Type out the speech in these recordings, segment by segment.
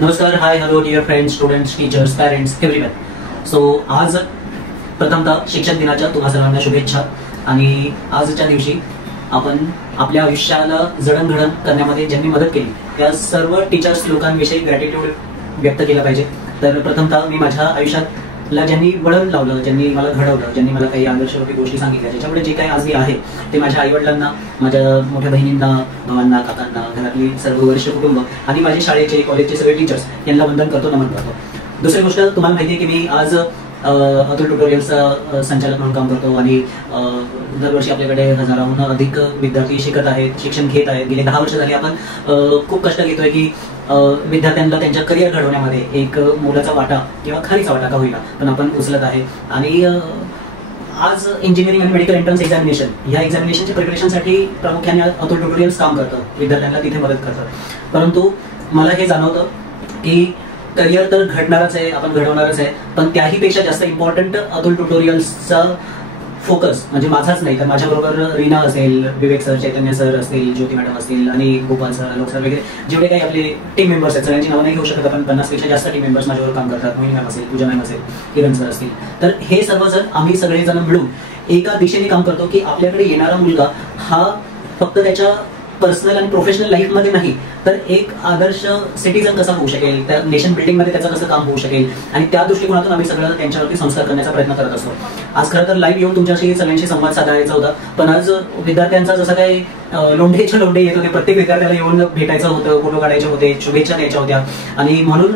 नमस्कार, hi, hello dear friends, students, teachers, parents, everyone. So आज प्रथमतः शिक्षक दिनाच्या तुम्हा सर्वांना शुभेच्छा. आणि आजच्या दिवशी आपण आपल्या आयुष्याला जडणघडण करण्यामध्ये ज्यांनी मदत केली त्या सर्व टीचर्स लोकांविषयी ग्रॅटिट्यूड व्यक्त केला पाहिजे. तर प्रथमतः मी माझ्या आयुष्यातला ज्यांनी वळण लावलं, ज्यांनी मला घडवलं, ज्यांनी मला काही आदर्शरूपी गोष्टी सांगितल्या, ज्याच्यामुळे जे काही आज मी आहे ते माझ्या आईवडिलांना, माझ्या मोठ्या बहिणींना, भावांना, काकांना, घरातली सर्व वरिष्ठ कुटुंब आणि माझे शाळेचे, कॉलेजचे सगळे टीचर्स यांना वंदन करतो, नमन करतो. दुसरी गोष्ट, तुम्हाला माहिती आहे की मी आज अतुल ट्युटोरियलचा संचालक म्हणून काम करतो आणि दरवर्षी आपल्याकडे हजाराहून अधिक विद्यार्थी शिकत आहेत, शिक्षण घेत आहेत. गेले 10 वर्ष झाली आपण खूप कष्ट घेतोय की विद्यार्थ्यांना त्यांच्या करिअर घडवण्यामध्ये एक मोलाचा वाटा किंवा खालीचा वाटा का होईना पण आपण उचलत आहे. आणि आज इंजिनिअरिंग आणि मेडिकल एंट्रन्स एक्झामिनेशन या एक्झामिनेशनच्या प्रिपरेशनसाठी प्रामुख्याने अतुल ट्युटोरियल्स काम करतं, विद्यार्थ्यांना तिथे मदत करतं. परंतु मला हे जाणवतं की करिअर तर घडणारच आहे, आपण घडवणारच आहे, पण त्याहीपेक्षा जास्त इम्पॉर्टंट अतुल ट्युटोरियल्सचा फोकस म्हणजे माझाच नाही तर माझ्याबरोबर रीना असेल, विवेक सर, चैतन्य सर असतील, ज्योती मॅडम असतील आणि गोपाल सर, आलोक सर वगैरे जेवढे काही आपले टीम मेंबर्स आहेत, सगळ्यांची नावं नाही घेऊ शकत आपण, 50 पेक्षा जास्त टीम मेंबर्स माझ्यावर काम करतात. मोहिनी मॅम असेल, पूजा मॅम असेल, किरण सर असतील. तर हे सर्वजण आम्ही सगळेजण मिळून एका दिशेने काम करतो की आपल्याकडे येणारा मुलगा हा फक्त त्याच्या पर्सनल आणि प्रोफेशनल लाईफ मध्ये नाही तर एक आदर्श सिटीजन कसा होऊ शकेल, त्या नेशन बिल्डिंग मध्ये त्याचं कसं काम होऊ शकेल आणि त्या दृष्टिकोनातून आम्ही सगळं त्यांच्यावरती संस्कार करण्याचा प्रयत्न करत असतो. आज खरं तर लाईव्ह येऊन तुमच्याशी सगळ्यांशी संवाद साधायचा होता, पण आज विद्यार्थ्यांचा जसं काही लोंढे येत होते, प्रत्येक विद्यार्थ्याला येऊन भेटायचं होतं, फोटो काढायचे होते, शुभेच्छा द्यायच्या होत्या. आणि म्हणून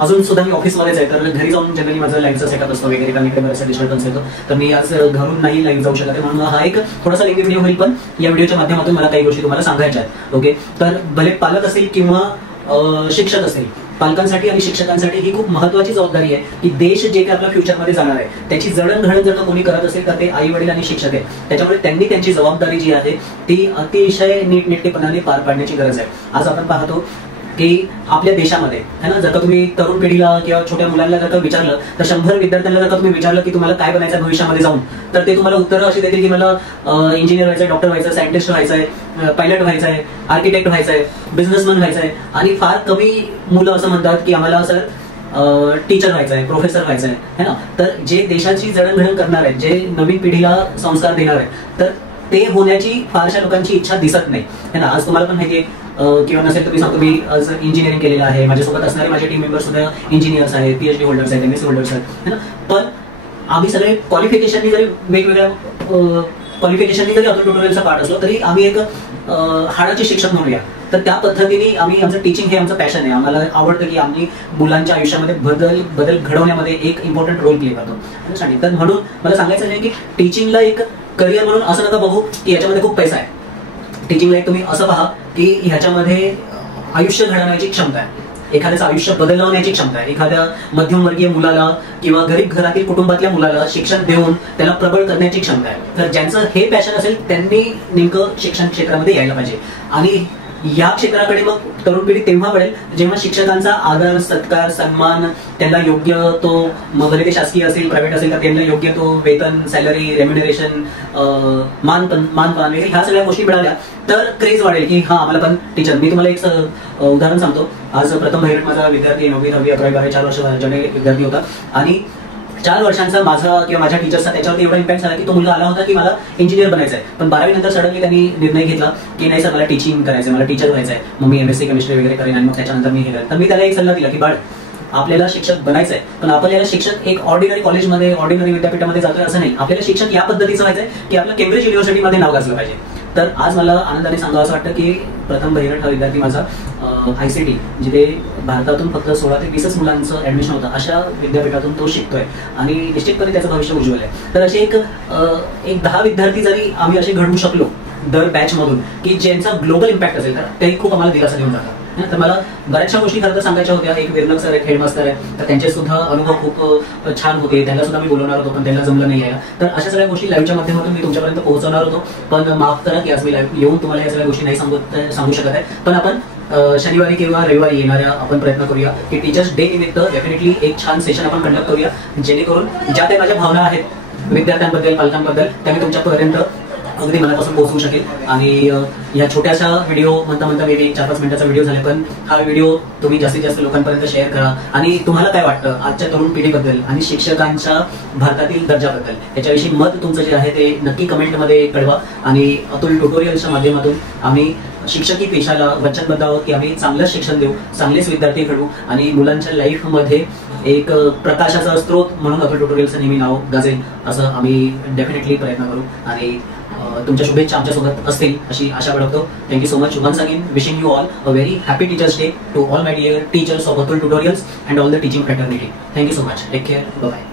अजून सुद्धा मी ऑफिसमध्येच आहे तर घरी जाऊन जनरली माझं लाईव्हचा सेटअप असतो वगैरे, कारण इकडे बरेचसे डिस्टर्बन्स येतो, तर मी आज घरून नाही लाईव्ह जाऊ शकत आहे. म्हणून हा एक थोडासा लेंदी व्हिडिओ होईल, पण या व्हिडिओच्या माध्यमातून मला काही गोष्टी तुम्हाला सांगायच्या आहेत. ओके, तर भले पालक असेल किंवा शिक्षक असेल, पालकांसाठी आणि शिक्षकांसाठी ही खूप महत्वाची जबाबदारी आहे की देश जे काही आपल्या फ्युचरमध्ये जाणार आहे त्याची जडणघडण जर कोणी करत असेल तर ते आई वडील आणि शिक्षक आहे. त्याच्यामुळे त्यांनी त्यांची जबाबदारी जी आहे ती अतिशय नीटनेटकेपणाने पार पाडण्याची गरज आहे. आज आपण पाहतो की आपल्या देशामध्ये है ना, जर का तुम्ही तरुण पिढीला किंवा छोट्या मुलांना जर का विचारलं तर 100 विद्यार्थ्यांना जर का तुम्ही विचारलं की तुम्हाला काय बनायचं भविष्यामध्ये जाऊन, तर ते तुम्हाला उत्तरं अशी देतील की मला इंजिनियर व्हायचंय, डॉक्टर व्हायचं, सायंटिस्ट व्हायचंय, पायलट व्हायचंय, आर्किटेक्ट व्हायचंय, बिझनेसमॅन व्हायचंय. आणि फार कमी मुलं असं म्हणतात की आम्हाला सर टीचर व्हायचंय, प्रोफेसर व्हायचंय, है ना. तर जे देशाची जडणघडण करणार आहेत, जे नवीन पिढीला संस्कार देणार आहेत, तर ते होण्याची फारशा लोकांची इच्छा दिसत नाही, है ना. आज तुम्हाला पण माहिती आहे किंवा नसेल तर मी सांगतो, मी आज इंजिनिअरिंग केलेलं आहे, माझ्यासोबत असणारे माझे टीम मेंबर्स सुद्धा इंजिनियर्स आहेत, PhD होल्डर्स आहेत, MSc होल्डर्स आहेत, है ना. पण आम्ही सगळे क्वालिफिकेशननी जरी वेगवेगळ्या क्वालिफिकेशननी जरी अतुल ट्युटोरियलचा पार्ट असलो तरी आम्ही एक हाडाचे शिक्षक म्हणूया. तर त्या पद्धतीने आम्ही आमचं टीचिंग हे आमचं पॅशन आहे. आम्हाला आवडतं की आम्ही मुलांच्या आयुष्यामध्ये बदल घडवण्यामध्ये एक इम्पॉर्टंट रोल प्ले करतो. तर म्हणून मला सांगायचं नाही की टीचिंगला एक करिअर म्हणून असं नका बघू की याच्यामध्ये खूप पैसा आहे. टीचिंगला एक तुम्ही असं पहा की ह्याच्यामध्ये आयुष्य घडवण्याची क्षमता आहे, एखाद्याचं आयुष्य बदलवण्याची क्षमता आहे. एखाद्या मध्यमवर्गीय मुलाला किंवा गरीब घरातील कुटुंबातल्या मुलाला शिक्षण देऊन त्याला प्रबळ करण्याची क्षमता आहे. तर ज्यांचं हे पॅशन असेल त्यांनी नेमकं शिक्षण क्षेत्रामध्ये यायला पाहिजे. आणि या क्षेत्राकडे मग तरुण पिढी तेव्हा पडेल जेव्हा शिक्षकांचा आदर, सत्कार, सन्मान, त्यांना योग्य तो, भले ते शासकीय असेल, प्रायव्हेट असेल, तर त्यांना योग्य तो वेतन, सॅलरी, रेम्युनरेशन, मानपान वगैरे ह्या सगळ्या गोष्टी मिळाल्या तर क्रेज वाढेल की हा आम्हाला पण टीचर. मी तुम्हाला एक उदाहरण सांगतो. आज प्रथम भैरट माझा विद्यार्थी 9वी, 10वी, 11वी, 12वी 4 वर्षाचा विद्यार्थी होता आणि 4 वर्षांचा माझा किंवा माझ्या टीचरचा त्याच्यावरती एवढा इम्पॅक्ट झाला की तो मुलगा आला होता की मला इंजिनियर बनायचं आहे, पण 12वी नंतर सडनली त्यांनी निर्णय घेतला की नाही सर मला टीचिंग करायचं, मला टीचर व्हायचं आहे, मग मी MSc केमिस्ट्री वगैरे करेन आणि मग त्याच्यानंतर मी हे करेन. तर मी त्याला एक सल्ला दिला की बाळ, आपल्याला शिक्षक बनायचं आहे पण आपल्याला शिक्षक एक ऑर्डिनरी कॉलेजमध्ये, ऑर्डिनरी विद्यापीठामध्ये जातोय असं नाही. आपल्याला शिक्षक या पद्धतीचं व्हायचंय की आपलं केम्ब्रिज युनिव्हर्सिटीमध्ये नाव गाजलं पाहिजे. तर आज मला आनंदाने सांगावं असं वाटतं की प्रथम भैरट हा विद्यार्थी माझा ICT, जिथे भारतातून फक्त 16 ते 20 मुलांचं ऍडमिशन होतं अशा विद्यापीठातून तो शिकतोय आणि निश्चितपणे त्याचं भविष्य उज्ज्वल आहे. तर असे एक 10 विद्यार्थी जरी आम्ही असे घडवू शकलो दर बॅच मधून की ज्यांचा ग्लोबल इम्पॅक्ट असेल तर ते खूप आम्हाला दिलासा देऊन जातात. तर मला बऱ्याचशा गोष्टी खरं तर सांगायच्या होत्या. एक विरनक सर, एक हेडमास्टर आहे, तर त्यांचे सुद्धा अनुभव खूप छान होते, त्यांना सुद्धा मी बोलवणार होतो पण त्यांना जमलं नाही आहे. तर अशा सगळ्या गोष्टी लाईव्हच्या माध्यमातून मी तुमच्यापर्यंत पोहोचवणार होतो, पण माफ करा की आज मी लाईव्ह येऊन तुम्हाला या सगळ्या गोष्टी नाही सांगू शकत आहे. पण आपण शनिवारी किंवा रविवारी येणाऱ्या आपण प्रयत्न करूया की टीचर्स डे निमित्त डेफिनेटली एक छान सेशन आपण कंडक्ट करूया, जेणेकरून ज्या काही माझ्या भावना आहेत विद्यार्थ्यांबद्दल, पालकांबद्दल, त्या मी तुमच्यापर्यंत अगदी मनापासून पोहोचवू शकेल। आणि या छोट्याशा व्हिडिओ म्हणता मे बी 4-5 मिनिटाचा व्हिडिओ झाला, पण हा व्हिडिओ तुम्ही जास्तीत जास्त लोकांपर्यंत शेअर करा। आणि तुम्हाला काय वाटतं आजच्या तरुण पिढीबद्दल आणि शिक्षकांच्या भारतातील दर्जाबद्दल, याच्याविषयी मत तुमचं जे आहे ते नक्की कमेंटमध्ये कळवा। आणि अतुल ट्युटोरियल्सच्या माध्यमातून आम्ही शिक्षकी पेशाला वचनबद्ध आहोत की आम्ही चांगलं शिक्षण देऊ, चांगलेच विद्यार्थी घडवू आणि मुलांच्या लाईफमध्ये एक प्रकाशाचा स्रोत म्हणून अतुल ट्युटोरियल्सचं नेहमी नाव गाजेल, असं आम्ही डेफिनेटली प्रयत्न करू। आणि तुमच्या शुभेच्छा आमच्यासोबत असतील अशी आशा बाळगतो। Thank you so much once again, wishing you all a very happy teachers day to all my dear teachers of Atul tutorials and all the teaching fraternity. Thank you so much, take care, bye.